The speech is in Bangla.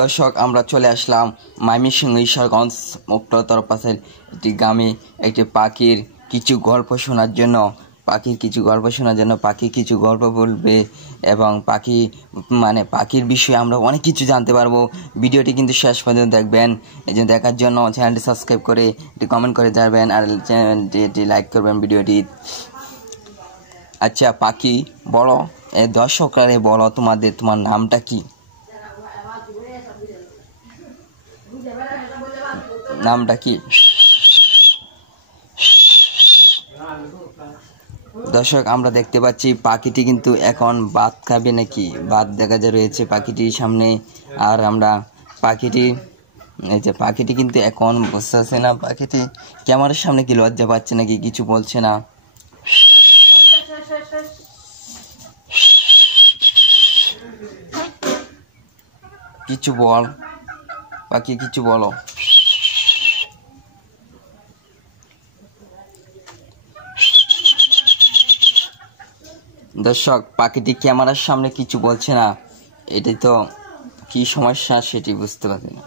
দর্শক, আমরা চলে আসলাম ময়মনসিংহ ঈশ্বরগঞ্জ উত্তরতর পাশের একটি গ্রামে একটি পাখির কিছু গল্প শোনার জন্য। পাখির কিছু গল্প বলবে এবং পাখির বিষয়ে আমরা অনেক কিছু জানতে পারবো। ভিডিওটি কিন্তু শেষ পর্যন্ত দেখবেন। এই জন্য দেখার জন্য চ্যানেলটি সাবস্ক্রাইব করে একটি কমেন্ট করে যাবেন আর চ্যানেলটি লাইক করবেন ভিডিওটি। আচ্ছা পাখি বলো, দর্শকরা বলো তোমার নামটা কি? নামটা কি? দর্শক, আমরা দেখতে পাচ্ছি পাখিটি কিন্তু এখন ভাত খাবে নাকি, ভাত দেখা যায় রয়েছে পাখিটির সামনে। আর আমরা পাখিটি কিন্তু এখন বসে আছে না, পাখিটি ক্যামেরার সামনে কি লজ্জা পাচ্ছে নাকি কিছু বলছে না। কিছু বল পাখি, কিছু বলো। দর্শক, পাখিটি ক্যামেরার সামনে কিছু বলছে না, এটাই তো কি সমস্যা সেটি বুঝতে পারছি না।